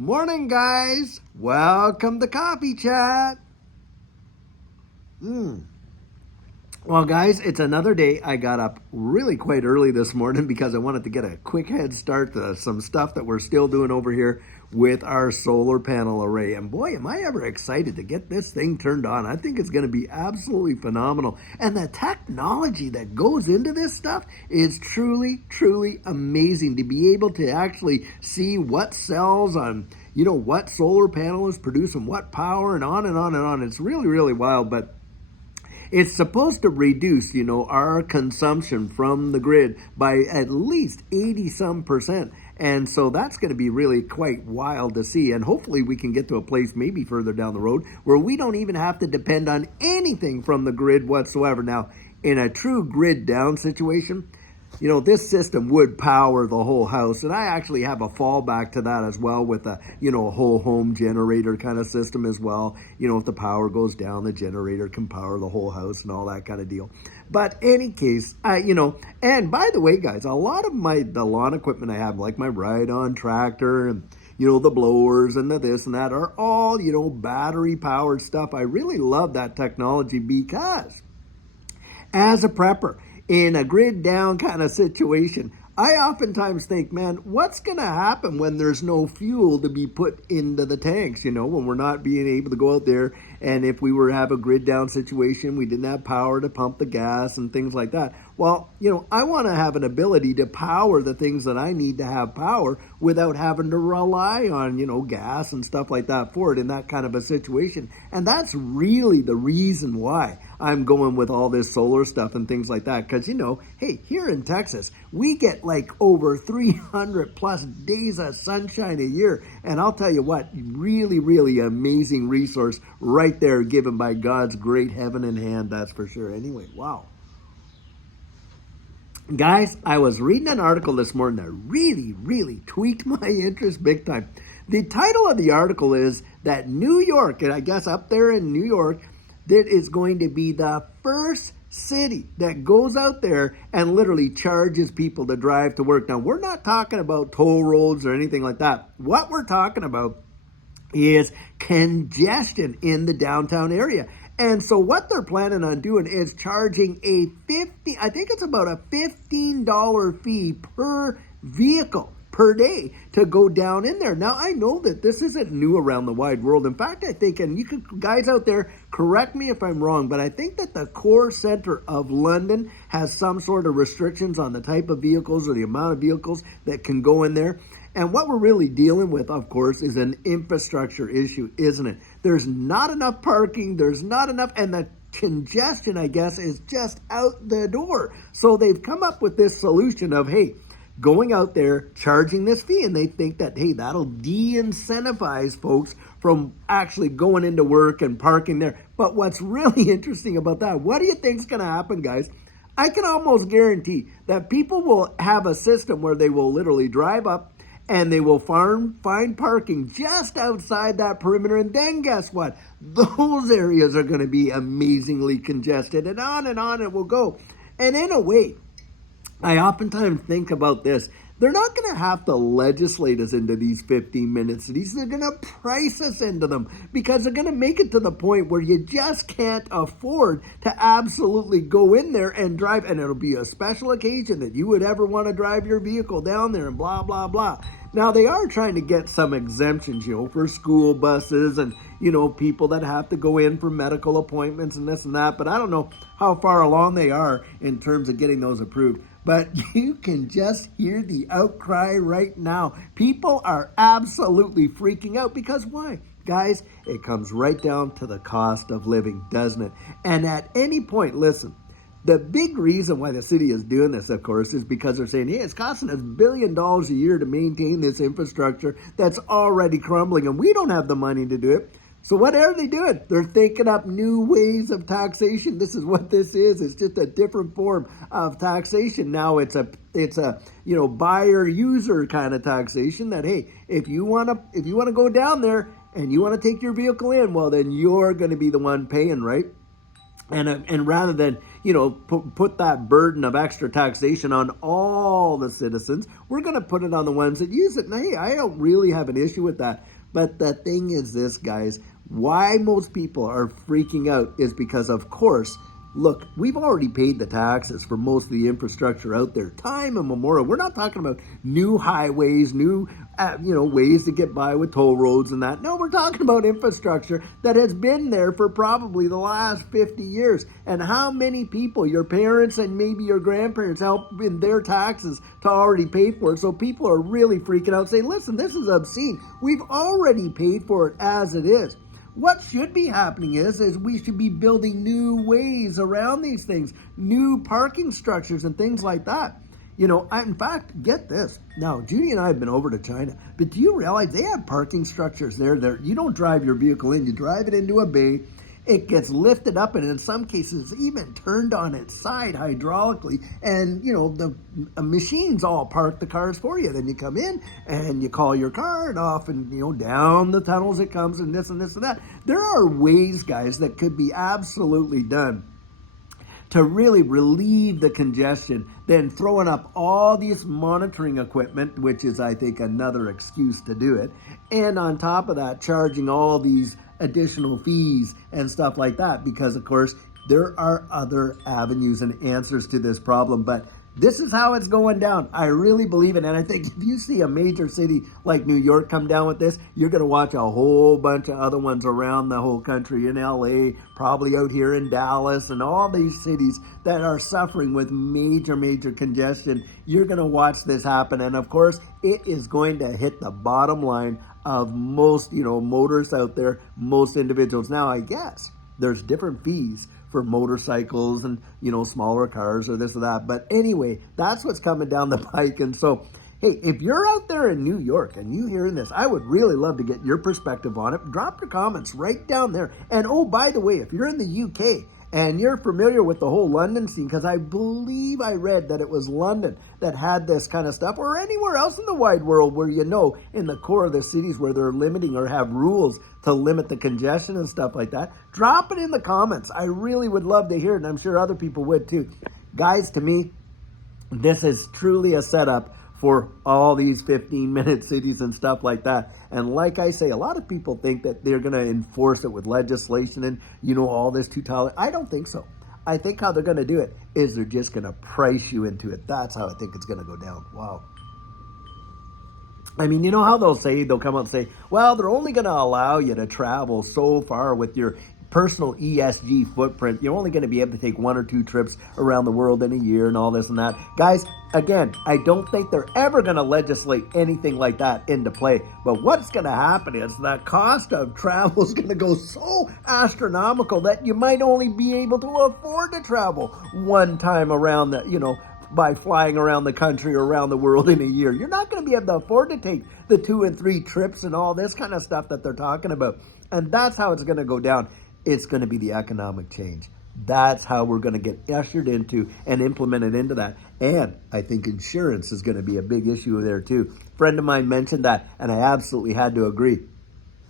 Morning, guys. Welcome to Coffee Chat. Well, guys, it's another day. I got up really quite early this morning because I wanted to get a quick head start to some stuff that we're still doing over here with our solar panel array. And boy, am I ever excited to get this thing turned on. I think it's going to be absolutely phenomenal. And the technology that goes into this stuff is truly, truly amazing to be able to actually see what cells on, what solar panel is producing what power and on and on and on. It's really, really wild, but it's supposed to reduce, our consumption from the grid by at least 80 some percent. And so that's going to be really quite wild to see. And hopefully we can get to a place maybe further down the road where we don't even have to depend on anything from the grid whatsoever. Now, in a true grid down situation, this system would power the whole house. And I actually have a fallback to that as well with a whole home generator kind of system as well. If the power goes down, the generator can power the whole house and all that kind of deal. But any case, and by the way, guys, a lot of the lawn equipment I have, like my ride-on tractor and the blowers and the this and that are all, battery powered stuff. I really love that technology because as a prepper in a grid down kind of situation, I oftentimes think, man, what's going to happen when there's no fuel to be put into the tanks, when we're not being able to go out there, and if we were to have a grid down situation, we didn't have power to pump the gas and things like that. Well, I want to have an ability to power the things that I need to have power without having to rely on, gas and stuff like that for it in that kind of a situation. And that's really the reason why I'm going with all this solar stuff and things like that. Because, hey, here in Texas, we get like over 300 plus days of sunshine a year. And I'll tell you what, really, really amazing resource right there given by God's great heaven and hand, that's for sure. Anyway, wow. Guys, I was reading an article this morning that really, really tweaked my interest big time. The title of the article is that New York, and I guess up there in New York, that is going to be the first city that goes out there and literally charges people to drive to work. Now, we're not talking about toll roads or anything like that. What we're talking about is congestion in the downtown area. And so what they're planning on doing is charging I think it's about a $15 fee per vehicle per day to go down in there. Now, I know that this isn't new around the wide world. In fact, I think, and you can, guys out there, correct me if I'm wrong, but I think that the core center of London has some sort of restrictions on the type of vehicles or the amount of vehicles that can go in there. And what we're really dealing with, of course, is an infrastructure issue, isn't it? There's not enough parking, there's not enough, and the congestion, I guess, is just out the door. So they've come up with this solution of, hey, going out there, charging this fee, and they think that, hey, that'll de-incentivize folks from actually going into work and parking there. But what's really interesting about that, what do you think's going to happen, guys? I can almost guarantee that people will have a system where they will literally drive up and they will find parking just outside that perimeter. And then guess what? Those areas are going to be amazingly congested, and on it will go. And in a way, I oftentimes think about this. They're not going to have to legislate us into these 15-minute cities. They're going to price us into them because they're going to make it to the point where you just can't afford to absolutely go in there and drive. And it'll be a special occasion that you would ever want to drive your vehicle down there and blah, blah, blah. Now, they are trying to get some exemptions, for school buses and, people that have to go in for medical appointments and this and that. But I don't know how far along they are in terms of getting those approved. But you can just hear the outcry right now. People are absolutely freaking out because why? Guys, it comes right down to the cost of living, doesn't it? And at any point, listen, the big reason why the city is doing this, of course, is because they're saying, hey, it's costing us $1 billion a year to maintain this infrastructure that's already crumbling, and we don't have the money to do it. So what are they doing? They're thinking up new ways of taxation. This is what this is. It's just a different form of taxation. Now it's a buyer user kind of taxation that, hey, if you want to go down there and you want to take your vehicle in, well, then you're going to be the one paying, right? And rather than, put that burden of extra taxation on all the citizens. We're going to put it on the ones that use it. And hey, I don't really have an issue with that. But the thing is this, guys, why most people are freaking out is because, of course, look, we've already paid the taxes for most of the infrastructure out there, time immemorial. We're not talking about new highways, new ways to get by with toll roads and that. No, we're talking about infrastructure that has been there for probably the last 50 years. And how many people, your parents and maybe your grandparents, help in their taxes to already pay for it. So people are really freaking out, saying, listen, this is obscene. We've already paid for it as it is. What should be happening is we should be building new ways around these things, new parking structures and things like that. In fact, get this. Now, Judy and I have been over to China, but do you realize they have parking structures there? You don't drive your vehicle in, you drive it into a bay. It gets lifted up and in some cases even turned on its side hydraulically, and the machines all park the cars for you. Then you come in and you call your car and off and down the tunnels it comes, and this and this and that. There are ways, guys, that could be absolutely done to really relieve the congestion than throwing up all this monitoring equipment, which is, I think, another excuse to do it. And on top of that, charging all these additional fees and stuff like that, because of course there are other avenues and answers to this problem. But this is how it's going down. I really believe it. And I think if you see a major city like New York come down with this, you're going to watch a whole bunch of other ones around the whole country, in LA, probably out here in Dallas, and all these cities that are suffering with major congestion. You're going to watch this happen. And of course, it is going to hit the bottom line of most, motorists out there, most individuals. Now, I guess there's different fees for motorcycles and, smaller cars or this or that. But anyway, that's what's coming down the pike. And so, hey, if you're out there in New York and you hearing this, I would really love to get your perspective on it. Drop your comments right down there. And oh, by the way, if you're in the UK and you're familiar with the whole London scene, because I believe I read that it was London that had this kind of stuff, or anywhere else in the wide world where in the core of the cities where they're limiting or have rules to limit the congestion and stuff like that, drop it in the comments. I really would love to hear it, and I'm sure other people would too. Guys, to me, this is truly a setup for all these 15-minute cities and stuff like that. And like I say, a lot of people think that they're going to enforce it with legislation and, all this totality. I don't think so. I think how they're going to do it is they're just going to price you into it. That's how I think it's going to go down. Wow. I mean, you know how they'll come out and say, well, they're only going to allow you to travel so far with your personal ESG footprint. You're only going to be able to take 1 or 2 trips around the world in a year and all this and that. Guys, again, I don't think they're ever going to legislate anything like that into play. But what's going to happen is the cost of travel is going to go so astronomical that you might only be able to afford to travel one time around by flying around the country or around the world in a year. You're not going to be able to afford to take the 2 and 3 trips and all this kind of stuff that they're talking about. And that's how it's going to go down. It's going to be the economic change. That's how we're going to get ushered into and implemented into that. And I think insurance is going to be a big issue there too. A friend of mine mentioned that, and I absolutely had to agree.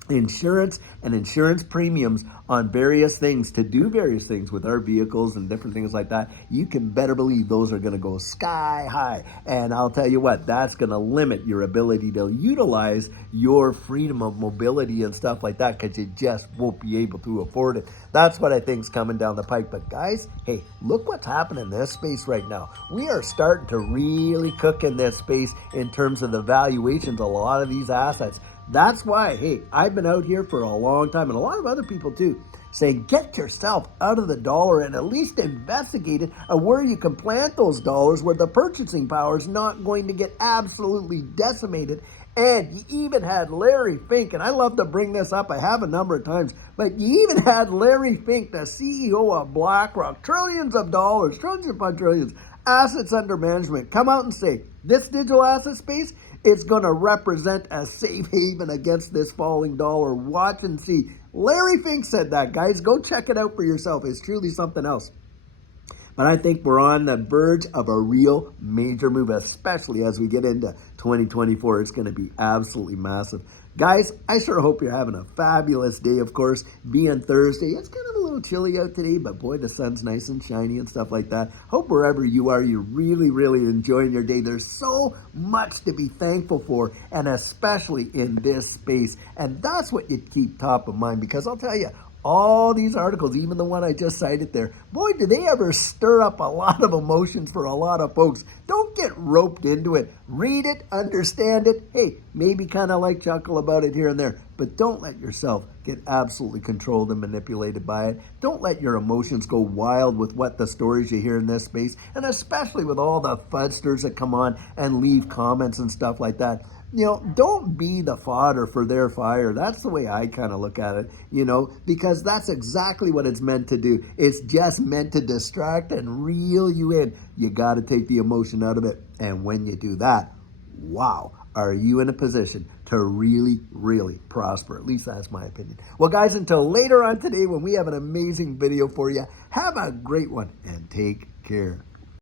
Insurance and insurance premiums on various things to do various things with our vehicles and different things like that, you can better believe those are going to go sky high. And I'll tell you what, that's going to limit your ability to utilize your freedom of mobility and stuff like that, because you just won't be able to afford it. That's what I think is coming down the pike. But guys, hey, look what's happening in this space right now. We are starting to really cook in this space in terms of the valuations of a lot of these assets. That's why, hey, I've been out here for a long time, and a lot of other people too, saying get yourself out of the dollar and at least investigate it where you can plant those dollars where the purchasing power is not going to get absolutely decimated. And you even had Larry Fink, and I love to bring this up, I have a number of times, but you even had Larry Fink, the CEO of BlackRock, trillions of dollars, trillions upon trillions, assets under management, come out and say, this digital asset space, it's going to represent a safe haven against this falling dollar. Watch and see. Larry Fink said that, guys. Go check it out for yourself. It's truly something else. But I think we're on the verge of a real major move, especially as we get into 2024. It's going to be absolutely massive. Guys, I sure hope you're having a fabulous day, of course. Being Thursday, it's kind of a little little chilly out today, but boy, the sun's nice and shiny and stuff like that. Hope wherever you are, you're really, really enjoying your day. There's so much to be thankful for, and especially in this space. And that's what you keep top of mind, because I'll tell you, all these articles, even the one I just cited there, boy, do they ever stir up a lot of emotions for a lot of folks. Don't get roped into it. Read it, understand it. Hey, maybe kind of like chuckle about it here and there, but don't let yourself get absolutely controlled and manipulated by it. Don't let your emotions go wild with what the stories you hear in this space, and especially with all the fudsters that come on and leave comments and stuff like that. Don't be the fodder for their fire. That's the way I kind of look at it, because that's exactly what it's meant to do. It's just meant to distract and reel you in. You got to take the emotion out of it. And when you do that, wow, are you in a position to really, really prosper? At least that's my opinion. Well, guys, until later on today when we have an amazing video for you, have a great one and take care.